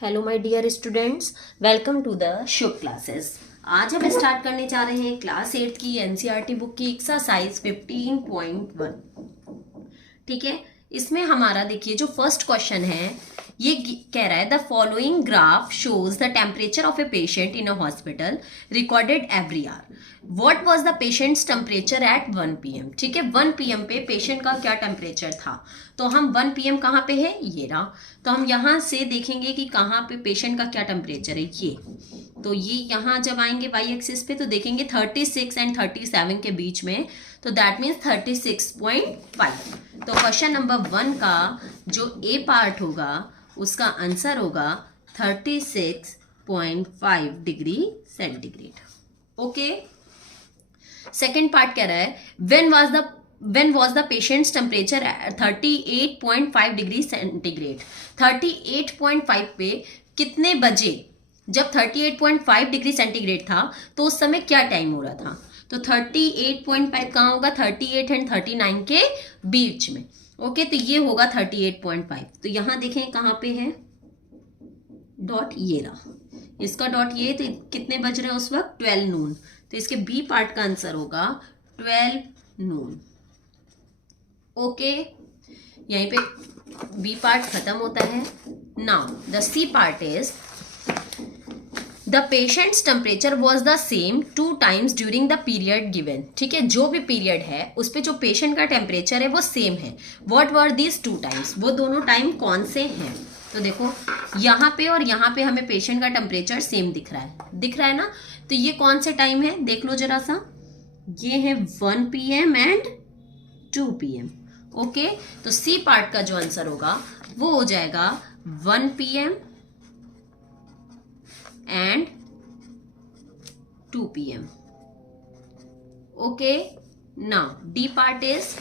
Hello my dear students, welcome to the Shubh classes. आज हम start करने जा रहे हैं क्लास 8 की एनसीईआरटी बुक की एक्सरसाइज 15.1। ठीक है, इसमें हमारा देखिए जो फर्स्ट क्वेश्चन है ये कह रहा है the following graph shows the temperature of a patient in a hospital recorded every hour. What was the patient's temperature at 1 PM। ठीक है, 1 PM पे पेशेंट का क्या टेम्परेचर था। तो हम 1 PM कहाँ पे है, ये रहा। तो हम यहाँ से देखेंगे कि कहाँ पे पेशेंट का क्या टेम्परेचर है, ये तो ये यहाँ जब आएंगे वाई एक्सिस पे तो देखेंगे 36 एंड 37 के बीच में, तो दैट मीन्स 36.5। तो क्वेश्चन नंबर 1 का जो ए पार्ट होगा उसका आंसर होगा 36.5 degree centigrade. Okay, second part कह रहा है when was the patient's temperature at 38.5 degree centigrade. 38.5 पे कितने बजे, जब 38.5 डिग्री सेंटीग्रेड था तो उस समय क्या टाइम हो रहा था। तो 38.5 कहाँ होगा, 38 एंड 39 के बीच में। ओके, तो ये होगा 38.5। तो यहां देखें कहाँ पे है डॉट, ये रहा इसका डॉट, ये तो कितने बज रहे हैं उस वक्त 12 नून। तो इसके बी पार्ट का आंसर होगा 12 नून। ओके, यहीं पे बी पार्ट खत्म होता है। Now the C part is the patient's temperature was the same 2 times during the period given. ठीक है, जो भी पीरियड है उस पर जो पेशेंट का टेम्परेचर है वो सेम है। व्हाट वर दीज 2 times, वो दोनों टाइम कौन से हैं। तो देखो यहाँ पे और यहाँ पे हमें पेशेंट का टेम्परेचर सेम दिख रहा है ना। तो ये कौन से टाइम है देख लो जरा सा, ये है 1 PM एंड 2 PM। ओके, तो सी पार्ट का जो आंसर होगा वो हो जाएगा 1 PM and 2 PM। Okay, now D part is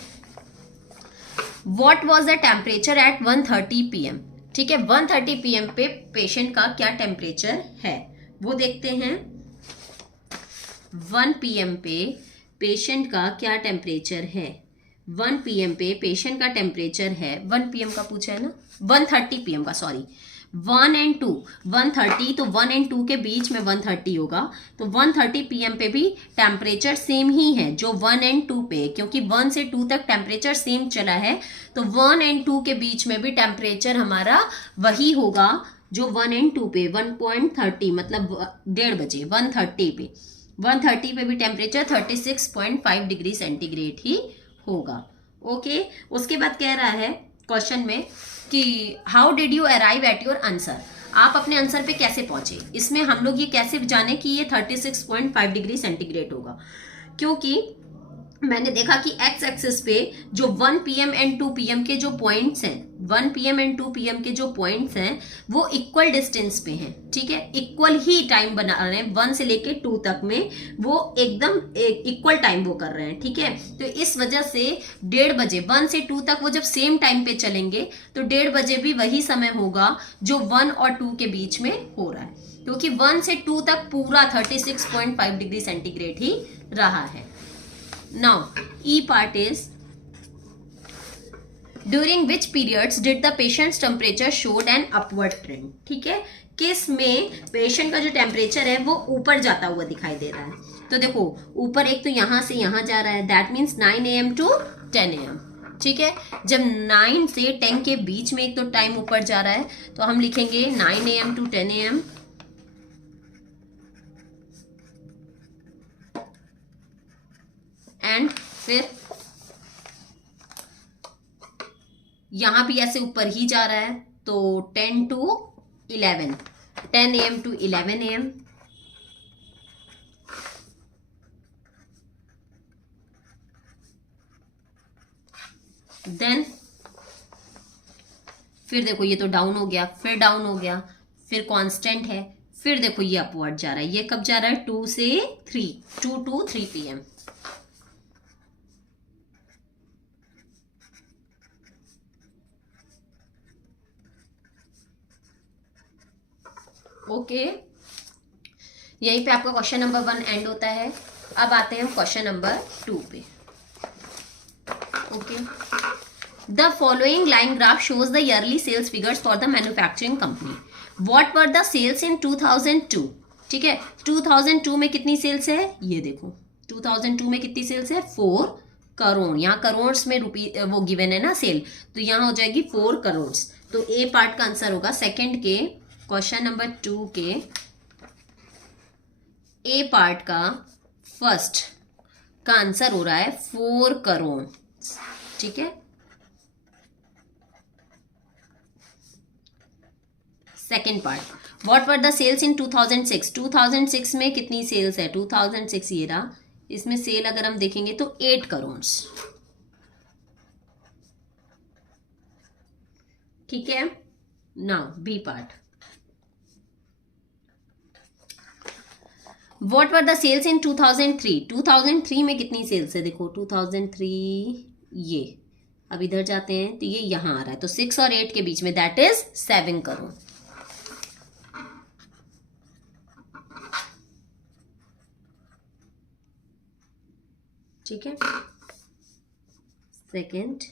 what was the temperature at 1:30 PM। ठीक है, 1:30 PM पे पेशेंट का क्या टेम्परेचर है वो देखते हैं। 1 PM पे पेशेंट का क्या टेम्परेचर है। 1 PM पे पेशेंट का टेम्परेचर है, 1 PM का पूछा है ना, 1:30 PM का, सॉरी 1 एंड 2, 1:30 तो 1 एंड 2 के बीच में 1:30 होगा। तो 1:30 PM पे भी टेम्परेचर सेम ही है जो 1 एंड 2 पे, क्योंकि 1 से 2 तक टेम्परेचर सेम चला है। तो 1 एंड 2 के बीच में भी टेम्परेचर हमारा वही होगा जो 1 एंड 2 पे, 1.30 मतलब 1:30 बजे 1:30 पे, 1:30 पे भी टेम्परेचर 36.5 डिग्री सेंटीग्रेड ही होगा। ओके, उसके बाद कह रहा है क्वेश्चन में कि how did you arrive at your answer. आप अपने आंसर पे कैसे पहुंचे। इसमें हम लोग ये कैसे जाने कि ये 36.5 डिग्री सेंटीग्रेड होगा, क्योंकि मैंने देखा कि एक्स एक्सिस पे जो 1 PM एंड 2 PM के जो पॉइंट्स हैं, 1 PM एंड 2 PM के जो पॉइंट्स हैं वो इक्वल डिस्टेंस पे हैं। ठीक है, इक्वल ही टाइम बना रहे हैं, 1 से लेके 2 तक में वो एकदम इक्वल टाइम वो कर रहे हैं। ठीक है, तो इस वजह से 1:30 बजे 1 से 2 तक वो जब सेम टाइम पे चलेंगे तो 1:30 बजे भी वही समय होगा जो 1 और 2 के बीच में हो रहा है, क्योंकि 1 से 2 तक पूरा 36.5 डिग्री सेंटीग्रेड ही रहा है। Now, E part is during which periods did the patient's temperature showed an upward trend। ठीक है, किस में पेशेंट का जो टेम्परेचर है वो ऊपर जाता हुआ दिखाई दे रहा है। तो देखो ऊपर एक तो यहां से यहां जा रहा है, that means 9 AM to 10 AM। ठीक है, जब 9 से 10 के बीच में एक तो टाइम ऊपर जा रहा है तो हम लिखेंगे 9 AM to 10 AM। एंड फिर यहां भी ऐसे ऊपर ही जा रहा है तो 10 to 11, 10 AM to 11 AM। Then फिर देखो ये तो डाउन हो गया, फिर डाउन हो गया, फिर कांस्टेंट है, फिर देखो ये अपवर्ड जा रहा है। ये कब जा रहा है 2 से 3, 2 to 3 PM। ओके, यहीं पे आपका क्वेश्चन नंबर 1 एंड होता है। अब आते हैं क्वेश्चन नंबर 2 पे। Okay, the following line graph shows the yearly sales figures for the manufacturing company. What were the sales in 2002. ठीक है, 2002 में कितनी सेल्स है, ये देखो 2002 में कितनी सेल्स है, 4 करोड़. यहाँ करोड़ में रुपी वो गिवन है ना सेल, तो यहाँ हो जाएगी 4 करोड़. तो ए पार्ट का आंसर होगा सेकंड के क्वेश्चन नंबर 2 के ए पार्ट का फर्स्ट का आंसर हो रहा है 4 करोड़. ठीक है, second part. What were the sales in 2006. 2006 में कितनी सेल्स है, 2006 ये रहा, इसमें सेल अगर हम देखेंगे तो 8 करोड़. ठीक है, now B part. What were the sales in 2003. 2003 में कितनी सेल्स है, देखो 2003 ये, अब इधर जाते हैं तो ये यहां आ रहा है, तो 6 और 8 के बीच में, दैट इज 7 करोड़. ठीक है, सेकेंड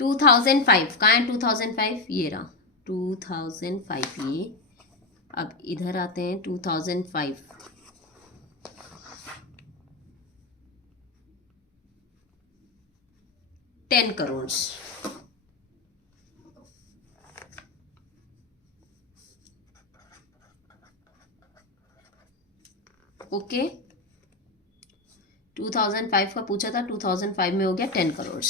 2005 कहाँ है, 2005 ये रहा, 2005 ये. अब इधर आते हैं 2005. $10 करोड़. ओके, 2005 का पूछा था, 2005 में हो गया 10 करोड़.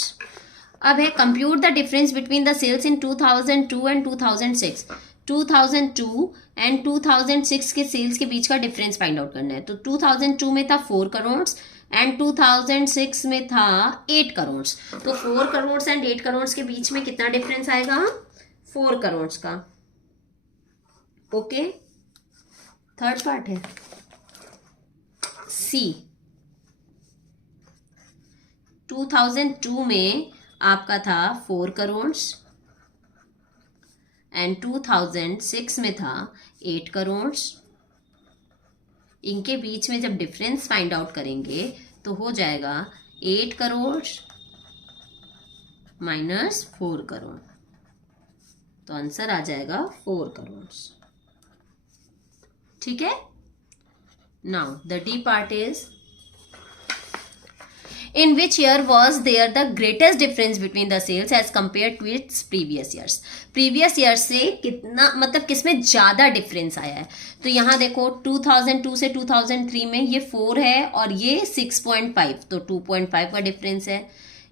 अब है compute the difference between the sales in 2002 and 2006. 2002 and 2006 के सेल्स के बीच का डिफरेंस फाइंड आउट करना है. तो 2002 में था 4 करोड़ एंड 2006 में था 8 करोड़. तो 4 करोड़ एंड 8 करोड़ के बीच में कितना डिफरेंस आएगा, 4 करोड़ का. ओके, थर्ड पार्ट है सी. 2002 में आपका था 4 करोड़ एंड 2006 में था 8 करोड़. इनके बीच में जब डिफरेंस फाइंड आउट करेंगे तो हो जाएगा 8 करोड़ माइनस 4 करोड़, तो आंसर आ जाएगा 4 करोड़. ठीक है, now the D part is in which year was there the greatest difference between the sales as compared to its previous years. previous year से कितना मतलब किसमें ज़्यादा डिफरेंस आया है, तो यहाँ देखो 2002 से 2003 में ये 4 है और ये 6.5, तो 2.5 का डिफरेंस है.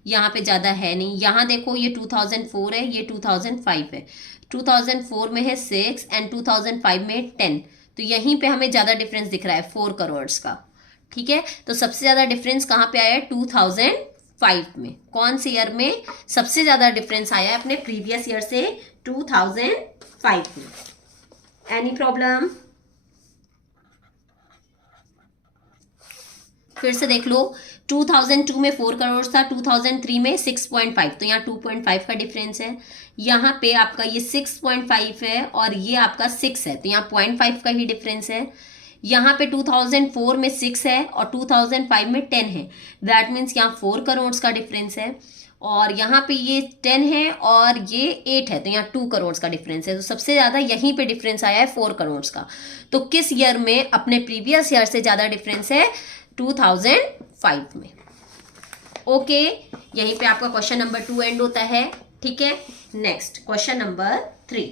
यहाँ पे ज़्यादा है नहीं. यहाँ देखो ये 2004 है, ये 2005 है. 2004 में है 6 एंड 2005 में 10, तो यहीं पे हमें ज़्यादा डिफरेंस दिख रहा है 4 करोड़ का. ठीक है, तो सबसे ज्यादा डिफरेंस कहां पे आया है, 2005 में. कौन से ईयर में सबसे ज्यादा डिफरेंस आया है अपने प्रीवियस ईयर से, 2005 में. एनी प्रॉब्लम, फिर से देख लो. 2002 में 4 करोड़ था, 2003 में 6.5, तो यहाँ 2.5 का डिफरेंस है. यहाँ पे आपका ये 6.5 है और ये आपका 6 है, तो यहाँ 0.5 का ही डिफरेंस है. यहाँ पे 2004 में 6 है और 2005 में 10 है, दैट मीन्स यहाँ 4 करोड़ का डिफरेंस है. और यहाँ पे ये 10 है और ये 8 है, तो यहाँ 2 करोड़ का डिफरेंस है. तो सबसे ज़्यादा यहीं पे डिफरेंस आया है 4 करोड़ का. तो किस ईयर में अपने प्रीवियस ईयर से ज़्यादा डिफरेंस है, 2005 में. ओके, यहीं पे आपका क्वेश्चन नंबर 2 एंड होता है. ठीक है, next question number 3.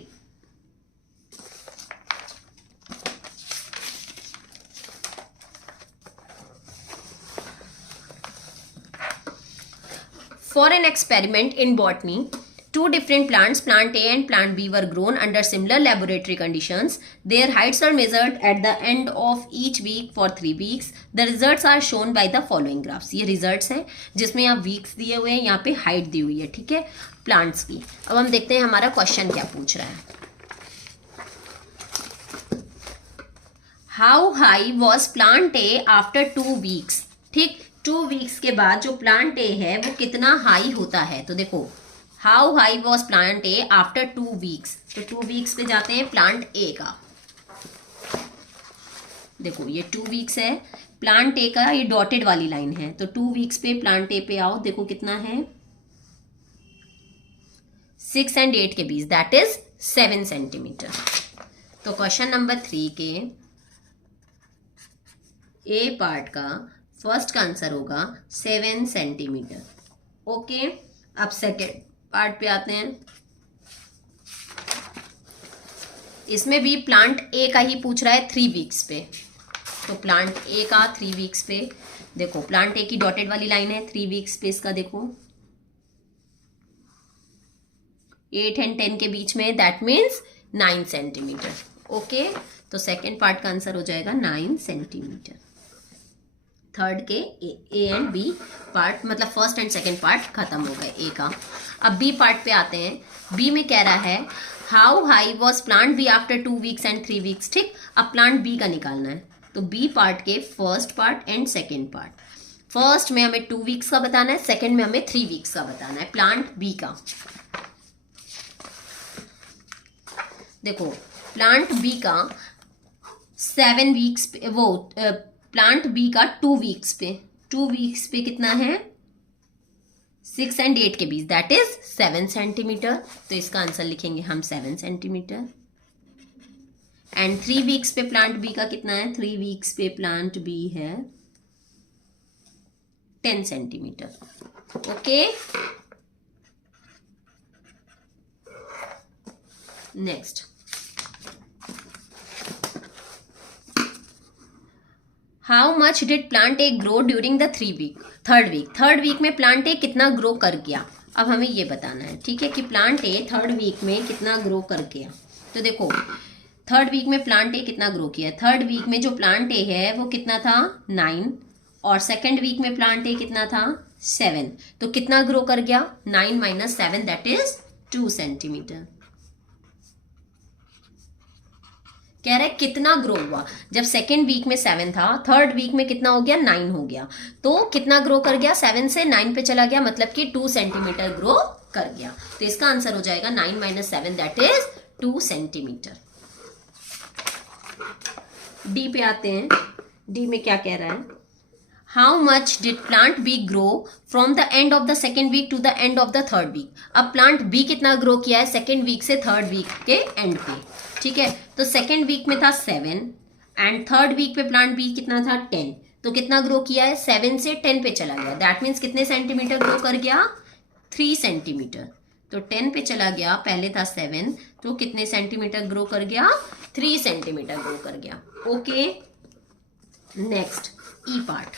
For an experiment in botany, 2 different plants, plant A and plant B, were grown under similar laboratory conditions. Their heights were measured at the end of each week for 3 weeks. The results are shown by the following graphs. ये results हैं जिसमें यहाँ weeks दिए हुए हैं, यहाँ पे height दी हुई है. ठीक है, plants की. अब हम देखते हैं हमारा क्वेश्चन क्या पूछ रहा है. How high was plant A after 2 weeks? ठीक, 2 वीक्स के बाद जो प्लांट ए है वो कितना हाई होता है. तो देखो, how high was plant A after 2 weeks. तो 2 वीक्स पे जाते हैं प्लांट ए का. देखो ये 2 वीक्स है, प्लांट ए का ये डॉटेड वाली लाइन है, तो 2 वीक्स पे प्लांट ए पे आओ. देखो कितना है 6 एंड 8 के बीच, दैट इज 7 सेंटीमीटर। तो क्वेश्चन नंबर 3 के ए पार्ट का फर्स्ट का आंसर होगा 7 सेंटीमीटर। ओके, अब सेकेंड पार्ट पे आते हैं। इसमें भी प्लांट ए का ही पूछ रहा है 3 वीक्स पे। तो प्लांट ए का 3 वीक्स पे देखो, प्लांट ए की डॉटेड वाली लाइन है 3 वीक्स पे, इसका देखो 8 एंड 10 के बीच में, दैट मीन्स 9 सेंटीमीटर। ओके, तो सेकेंड पार्ट का आंसर हो जाएगा 9 सेंटीमीटर। थर्ड के ए एंड बी पार्ट, मतलब फर्स्ट एंड सेकेंड पार्ट खत्म हो गए ए का। अब बी पार्ट पे आते हैं। बी में कह रहा है how high was plant B after 2 weeks and 3 weeks. ठीक, अब प्लांट बी का निकालना है। तो बी पार्ट के first part and second part. First में हमें 2 वीक्स का बताना है, सेकेंड में हमें 3 वीक्स का बताना है प्लांट बी का। देखो प्लांट बी का 7 वीक्स पे, वो प्लांट बी का 2 वीक्स पे, 2 वीक्स पे कितना है 6 एंड 8 के बीच, दैट इज 7 सेंटीमीटर। तो इसका आंसर लिखेंगे हम 7 सेंटीमीटर। एंड 3 वीक्स पे प्लांट बी का कितना है, 3 वीक्स पे प्लांट बी है 10 centimeter. Okay, next how much did plant A grow during the 3 week में प्लांट ए कितना ग्रो कर गया। अब हमें ये बताना है, ठीक है, कि प्लांट ए 3rd वीक में कितना ग्रो कर गया। तो देखो 3rd वीक में प्लांट ए कितना ग्रो किया। 3rd वीक में जो प्लांट ए है वो कितना था 9, और 2nd वीक में प्लांट ए कितना था 7। तो कितना ग्रो कर गया 9 - 7, दैट इज 2 सेंटीमीटर। कह रहे कितना ग्रो हुआ। जब 2nd वीक में 7 था, 3rd वीक में कितना हो गया 9 हो गया। तो कितना ग्रो कर गया, 7 से 9 पे चला गया, मतलब कि 2 सेंटीमीटर ग्रो कर गया। तो इसका आंसर हो जाएगा 9 - 7, दैट इज 2 सेंटीमीटर। डी पे आते हैं। डी में क्या कह रहा है, how much did plant B grow from the end of the 2nd week to the end of the 3rd week. अब प्लांट बी कितना ग्रो किया है 2nd वीक से 3rd वीक के एंड पे। ठीक है, तो 2nd वीक में था 7 एंड 3rd वीक पे प्लांट बी कितना था 10। तो कितना ग्रो किया है 7 से 10 पे चला गया, दैट मीन्स कितने सेंटीमीटर ग्रो कर गया 3 सेंटीमीटर। तो 10 पे चला गया, पहले था 7, तो कितने सेंटीमीटर ग्रो कर गया 3 सेंटीमीटर ग्रो कर गया। Okay, next E part.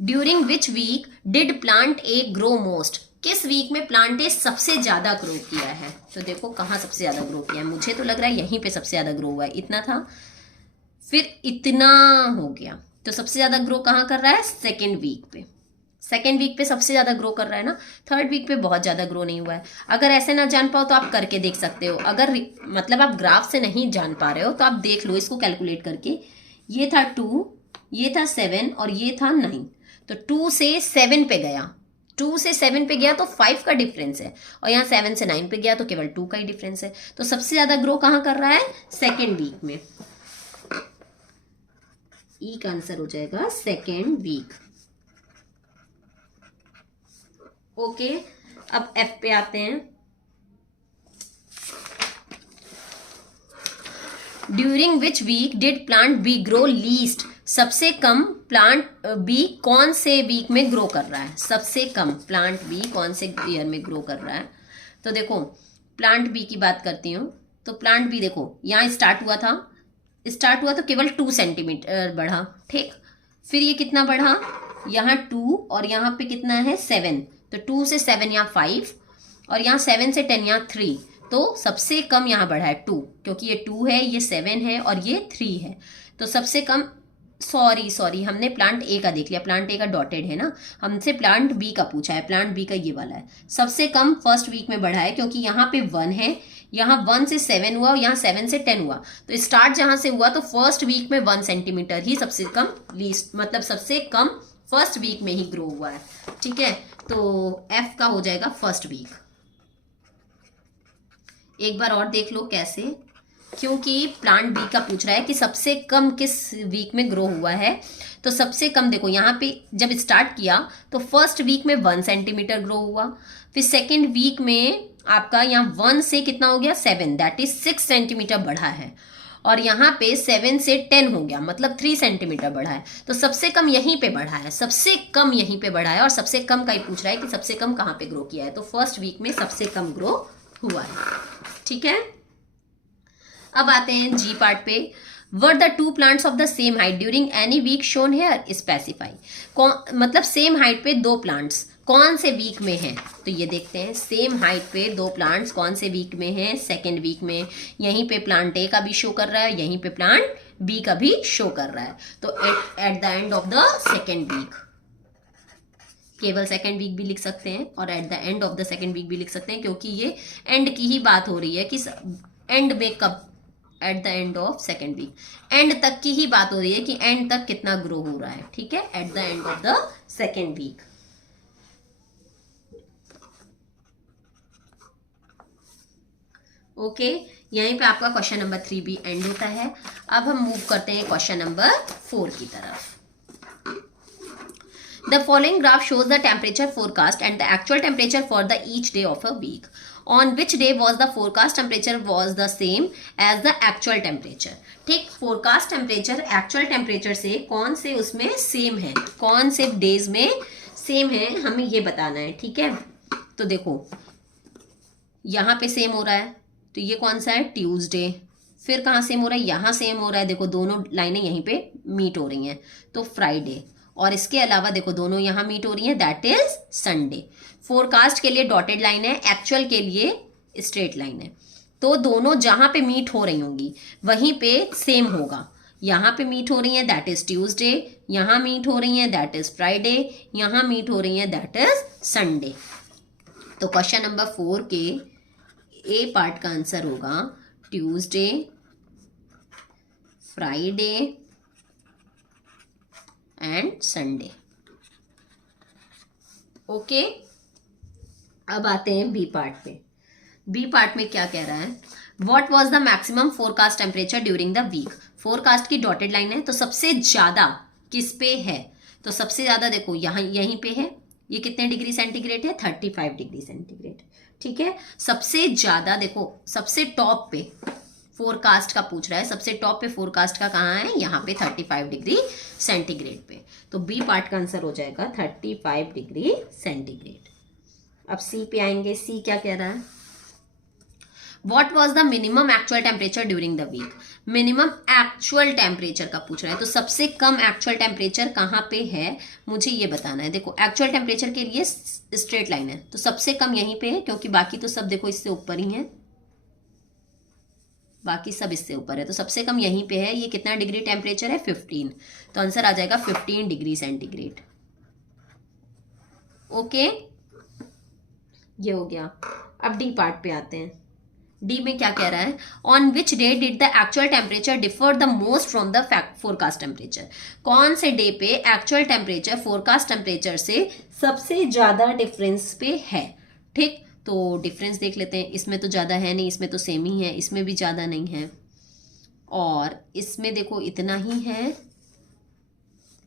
During which week did plant A grow most. किस वीक में प्लांट ए सबसे ज्यादा ग्रो किया है। तो देखो कहाँ सबसे ज्यादा ग्रो किया है, मुझे तो लग रहा है यहीं पे सबसे ज्यादा ग्रो हुआ है। इतना था, फिर इतना हो गया, तो सबसे ज्यादा ग्रो कहाँ कर रहा है 2nd वीक पे। 2nd वीक पे सबसे ज्यादा ग्रो कर रहा है ना, 3rd वीक पे बहुत ज्यादा ग्रो नहीं हुआ है। अगर ऐसे ना जान पाओ तो आप करके देख सकते हो। अगर मतलब आप ग्राफ से नहीं जान पा रहे हो तो आप देख लो इसको कैलकुलेट करके। ये था 2, ये था 7 और ये था 9। तो 2 से 7 पे गया, 2 से 7 पे गया तो 5 का डिफरेंस है, और यहाँ 7 से 9 पे गया तो केवल 2 का ही डिफरेंस है। तो सबसे ज्यादा ग्रो कहाँ कर रहा है 2nd वीक में। ई का आंसर हो जाएगा 2nd वीक। ओके, अब एफ पे आते हैं। During which week did plant B grow least. सबसे कम प्लांट बी कौन से वीक में ग्रो कर रहा है, सबसे कम प्लांट बी कौन से ईयर में ग्रो कर रहा है। तो देखो प्लांट बी की बात करती हूँ। तो प्लांट बी देखो यहाँ स्टार्ट हुआ तो केवल 2 सेंटीमीटर बढ़ा। ठीक, फिर ये कितना बढ़ा, यहाँ 2 और यहाँ पे कितना है 7। तो 2 से 7 यहाँ 5 और यहाँ 7 से 10 यहाँ 3। तो सबसे कम यहाँ बढ़ा है 2, क्योंकि ये 2 है, ये 7 है और ये 3 है। तो सबसे कम, सॉरी हमने प्लांट ए का देख लिया, प्लांट ए का डॉटेड है ना, हमसे प्लांट बी का पूछा है। प्लांट बी का ये वाला है, सबसे कम 1st वीक में बढ़ा है, क्योंकि यहाँ पे 1 है, यहाँ 1 से 7 हुआ और यहाँ 7 से 10 हुआ। तो स्टार्ट जहां से हुआ तो 1st वीक में 1 सेंटीमीटर ही सबसे कम, लीस्ट मतलब सबसे कम 1st वीक में ही ग्रो हुआ है। ठीक है, तो एफ का हो जाएगा 1st वीक। एक बार और देख लो कैसे। क्योंकि प्लांट बी का पूछ रहा है कि सबसे कम किस वीक में ग्रो हुआ है। तो सबसे कम देखो यहाँ पे जब स्टार्ट किया तो फर्स्ट वीक में 1 सेंटीमीटर ग्रो हुआ, फिर सेकेंड वीक में आपका यहाँ 1 से कितना हो गया 7, दैट इज 6 सेंटीमीटर बढ़ा है, और यहाँ पे 7 से 10 हो गया मतलब 3 सेंटीमीटर बढ़ा है। तो सबसे कम यहीं पे बढ़ा है, सबसे कम यहीं पे बढ़ा है, और सबसे कम का ही पूछ रहा है कि सबसे कम कहाँ पे ग्रो किया है, तो फर्स्ट वीक में सबसे कम ग्रो हुआ है। ठीक है, अब आते हैं जी पार्ट पे। Were the two plants of the same height during any week shown here, specify. मतलब सेम हाइट पे दो प्लांट्स कौन से वीक में हैं, तो ये देखते हैं सेम हाइट पे दो प्लांट्स कौन से वीक में हैं, सेकेंड वीक में। यहीं पे प्लांट ए का भी शो कर रहा है, यहीं पे प्लांट बी का भी शो कर रहा है। तो at the end of the second week, केवल सेकेंड वीक भी लिख सकते हैं और at the end of the second week भी लिख सकते हैं, क्योंकि ये एंड की ही बात हो रही है कि एंड में कब, at the end of second week, end तक की ही बात हो रही है कि एंड तक कितना ग्रो हो रहा है। ठीक है, at the end of the second week. Okay, यहीं पे आपका क्वेश्चन नंबर 3 भी एंड होता है। अब हम मूव करते हैं क्वेश्चन नंबर 4 की तरफ। The following graph shows the temperature forecast and the actual temperature for the each day of a week. On which day was the forecast temperature was the same as the actual temperature? ठीक, forecast temperature actual temperature से कौन से उसमें same है, कौन से days में same है, हमें ये बताना है। ठीक है, तो देखो यहाँ पे सेम हो रहा है, तो ये कौन सा है, ट्यूसडे। फिर कहाँ सेम हो रहा है, यहाँ सेम हो रहा है, देखो दोनों लाइनें यहीं पे मीट हो रही हैं, तो फ्राइडे। और इसके अलावा देखो दोनों यहाँ मीट हो रही हैं, दैट इज संडे। फोरकास्ट के लिए डॉटेड लाइन है, एक्चुअल के लिए स्ट्रेट लाइन है। तो दोनों जहां पे मीट हो रही होंगी वहीं पे सेम होगा। यहाँ पे मीट हो रही है दैट इज ट्यूसडे, यहाँ मीट हो रही है दैट इज फ्राइडे, यहाँ मीट हो रही है दैट इज संडे। तो क्वेश्चन नंबर 4 के ए पार्ट का आंसर होगा Tuesday, Friday and Sunday. Okay, अब आते हैं बी पार्ट पे। बी पार्ट में क्या कह रहा है, what was the maximum forecast temperature during the week. Forecast की डॉटेड लाइन है, तो सबसे ज्यादा किस पे है, तो सबसे ज्यादा देखो यहाँ यहीं पे है, ये कितने डिग्री सेंटीग्रेड है, 35 डिग्री सेंटीग्रेड। ठीक है, सबसे ज्यादा देखो सबसे टॉप पे फोरकास्ट का पूछ रहा है, सबसे टॉप पे फोरकास्ट का कहाँ है, यहाँ पे 35 डिग्री सेंटीग्रेड पे। तो बी पार्ट का आंसर हो जाएगा 35 डिग्री सेंटीग्रेड। अब सी पे आएंगे, सी क्या कह रहा है, what was the minimum actual temperature during the week. Minimum actual temperature का पूछ रहा है, तो सबसे कम एक्चुअल टेम्परेचर कहाँ पे है मुझे ये बताना है। देखो एक्चुअल टेम्परेचर के लिए स्ट्रेट लाइन है, तो सबसे कम यहीं पे है, क्योंकि बाकी तो सब देखो इससे ऊपर ही है, बाकी सब इससे ऊपर है, तो सबसे कम यहीं पे है। ये कितना डिग्री टेम्परेचर है, 15, तो आंसर आ जाएगा 15 डिग्री सेंटीग्रेड। ओके, ये हो गया। अब डी पार्ट पे आते हैं। डी में क्या कह रहा है, on which day did the actual temperature differ the most from the forecast temperature. कौन से डे पे एक्चुअल टेम्परेचर फोरकास्ट टेम्परेचर से सबसे ज्यादा डिफरेंस पे है। ठीक, तो डिफरेंस देख लेते हैं, इसमें तो ज़्यादा है नहीं, इसमें तो सेम ही है, इसमें भी ज़्यादा नहीं है, और इसमें देखो इतना ही है,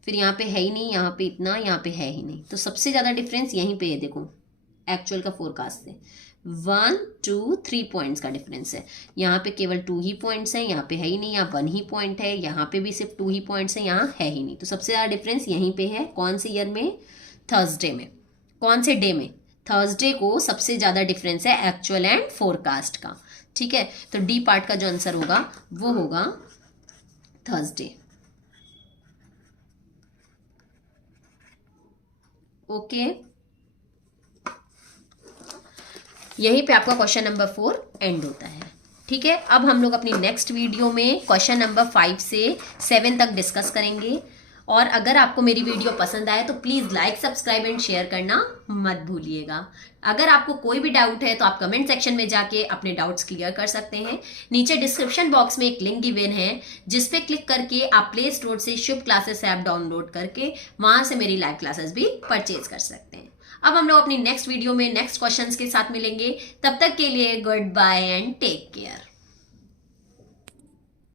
फिर यहाँ पे है ही नहीं, यहाँ पे इतना, यहाँ पे है ही नहीं, तो सबसे ज़्यादा डिफरेंस यहीं पे है। देखो एक्चुअल का फोरकास्ट से 1 2 3 पॉइंट्स का डिफरेंस है, यहाँ पे केवल 2 ही पॉइंट्स हैं, यहाँ पे है ही नहीं, यहाँ 1 ही पॉइंट है, यहाँ पे भी सिर्फ 2 ही पॉइंट्स हैं, यहाँ है ही नहीं। तो सबसे ज़्यादा डिफरेंस यहीं पे है। कौन से ईयर में, थर्सडे में। कौन से डे में, थर्सडे को सबसे ज़्यादा डिफरेंस है एक्चुअल एंड फोरकास्ट का। ठीक है, तो डी पार्ट का जो आंसर होगा वो होगा थर्सडे। ओके, यहीं पे आपका क्वेश्चन नंबर 4 एंड होता है। ठीक है, अब हम लोग अपनी नेक्स्ट वीडियो में क्वेश्चन नंबर 5 से 7 तक डिस्कस करेंगे। और अगर आपको मेरी वीडियो पसंद आए तो please like, subscribe and share करना मत भूलिएगा। अगर आपको कोई भी डाउट है तो आप कमेंट सेक्शन में जाके अपने डाउट्स क्लियर कर सकते हैं। नीचे डिस्क्रिप्शन बॉक्स में एक लिंक गिवन है, जिस पे क्लिक करके आप प्ले स्टोर से शुभ क्लासेस ऐप डाउनलोड करके वहां से मेरी लाइव क्लासेस भी परचेज कर सकते हैं। अब हम लोग अपनी नेक्स्ट वीडियो में नेक्स्ट क्वेश्चंस के साथ मिलेंगे। तब तक के लिए good bye and take care.